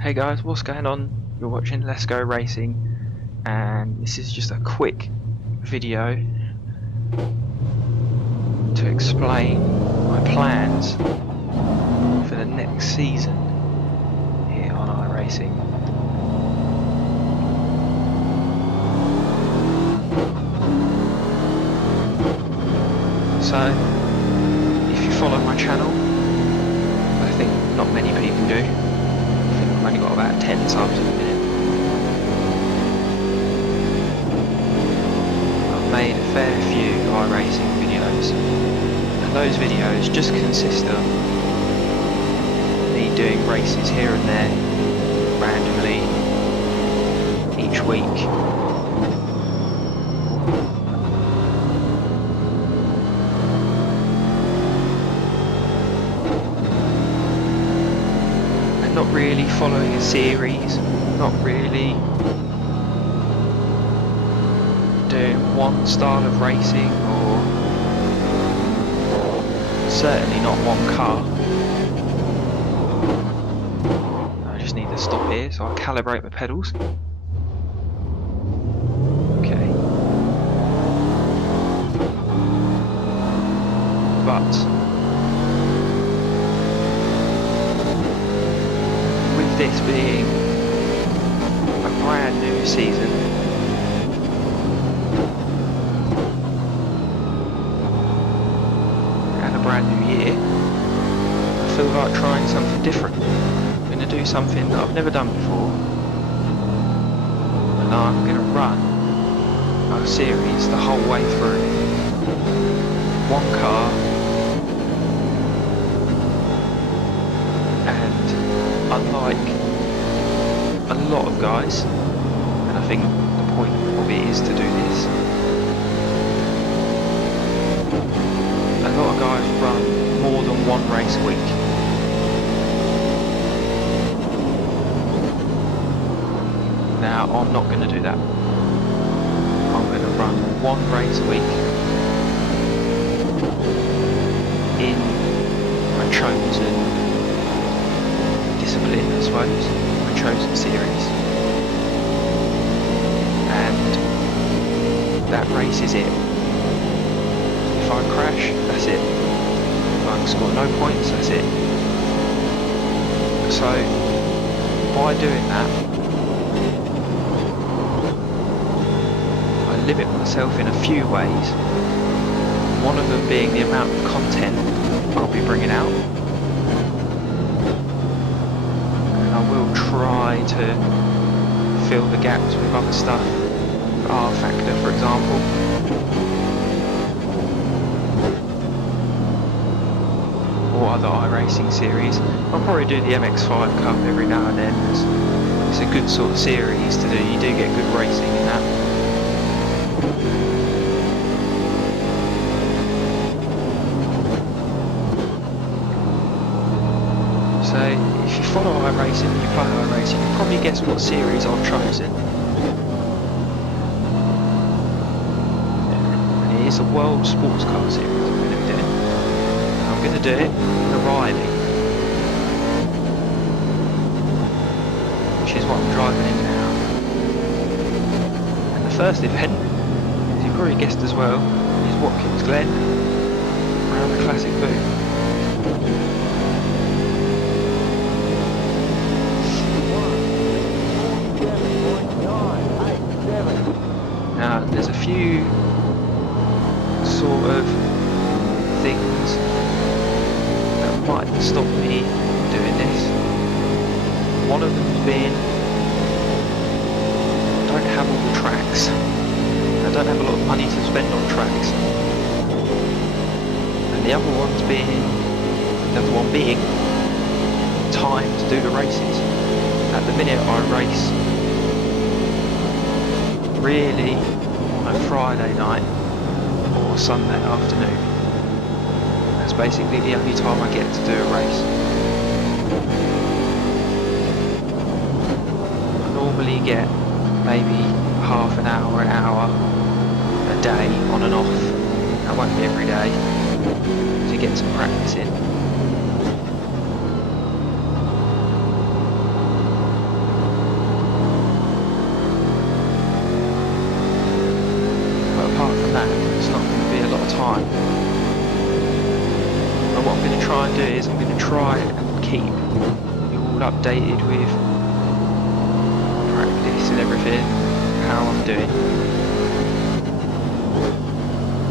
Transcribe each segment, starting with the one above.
Hey guys, what's going on? You're watching Let's Go Racing, and this is just a quick video to explain my plans for the next season here on iRacing. So, if you follow my channel, I think not many people do. I've only got about 10 subs at the minute. I've made a fair few iRacing videos, and those videos just consist of me doing races here and there, randomly, each week. Not really following a series, not really doing one style of racing, or certainly not one car. I just need to stop here so I calibrate my pedals. Okay. But this being a brand new season, and a brand new year, I feel like trying something different. I'm going to do something that I've never done before, and I'm going to run a series the whole way through. One car, unlike a lot of guys, and I think the point of it is to do this, a lot of guys run more than one race a week. Now I'm not going to do that. I'm going to run one race a week in my chosen discipline, I suppose, my chosen series, and that race is it. If I crash, that's it. If I score no points, that's it. So by doing that, I limit myself in a few ways, one of them being the amount of content I'll be bringing out. I will try to fill the gaps with other stuff, R Factor for example. Or other iRacing series. I'll probably do the MX-5 Cup every now and then. It's a good sort of series to do, you do get good racing in that. So if you follow iRacing, you play iRacing, you probably guess what series I've chosen. And it is a World Sports Car series I'm going to be doing. I'm going to do it in a Riley, which is what I'm driving in now. And the first event, as you probably guessed as well, is Watkins Glen around the Classic Boot. Now, there's a few sort of things that might stop me doing this. One of them being, I don't have all the tracks. I don't have a lot of money to spend on tracks. And the other one being time to do the races. At the minute I race really on a Friday night or Sunday afternoon. That's basically the only time I get to do a race. I normally get maybe half an hour a day on and off. That won't be every day, to get some practice in. going to try and do is I'm going to try and keep you all updated with practice and everything, how I'm doing.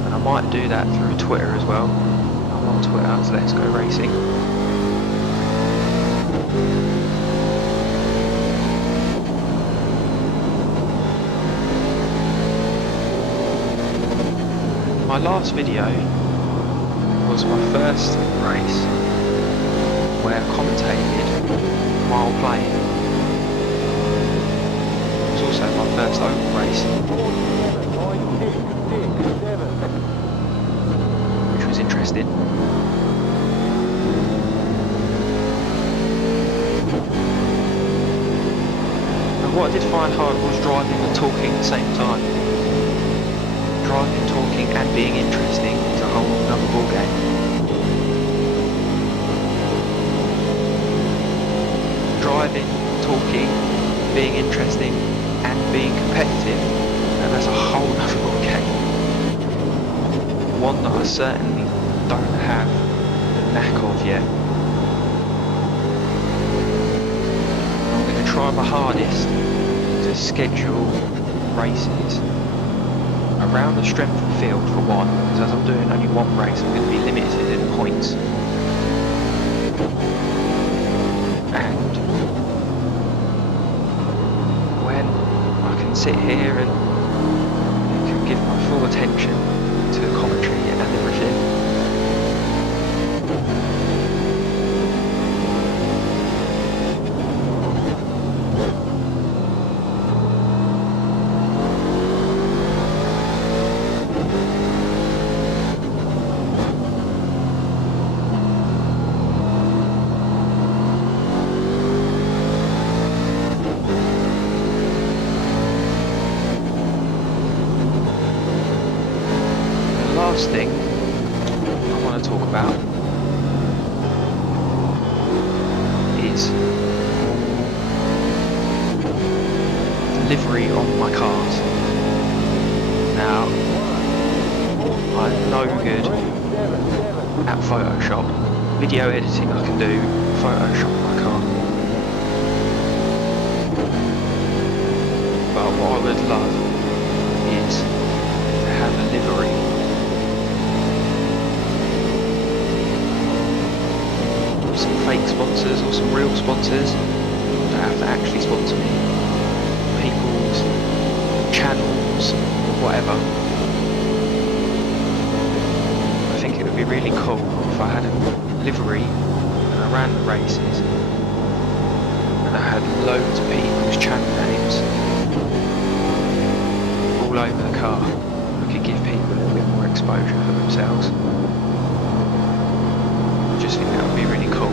And I might do that through Twitter as well. I'm on Twitter, so Let's Go Racing. My last video was my first race where I commentated while playing. It was also my first oval race, which was interesting. And what I did find hard was driving and talking at the same time. Driving, talking and being interesting is a whole other ball game. Driving, talking, being interesting and being competitive, and that's a whole other ball game. One that I certainly don't have the knack of yet. I'm going to try my hardest to schedule races around the strength of the field for one, because as I'm doing only one race I'm going to be limited in points. And when I can sit here and can give my full attention to the commentary and everything, last thing I want to talk about is livery on my cars. Now, I'm no good at Photoshop. Video editing I can do, Photoshop I can't. But what I would love is to have a livery some fake sponsors or some real sponsors. Don't have to actually sponsor me. People's channels or whatever. I think it would be really cool if I had a livery and I ran the races and I had loads of people's channel names all over the car. I could give people a little bit more exposure for themselves. I just think that would be really cool.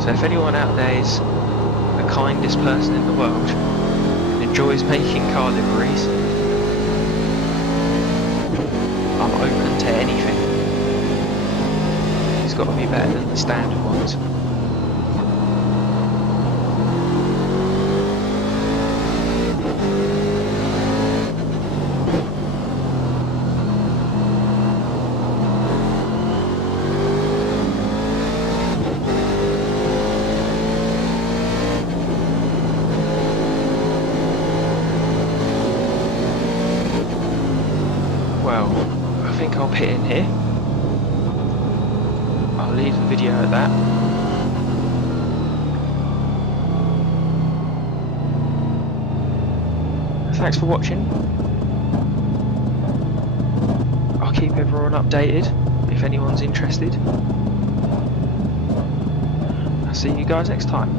So if anyone out there is the kindest person in the world and enjoys making car liveries, I'm open to anything. It's got to be better than the standard ones. Well, I think I'll pit in here. I'll leave the video at that. Thanks for watching. I'll keep everyone updated if anyone's interested. I'll see you guys next time.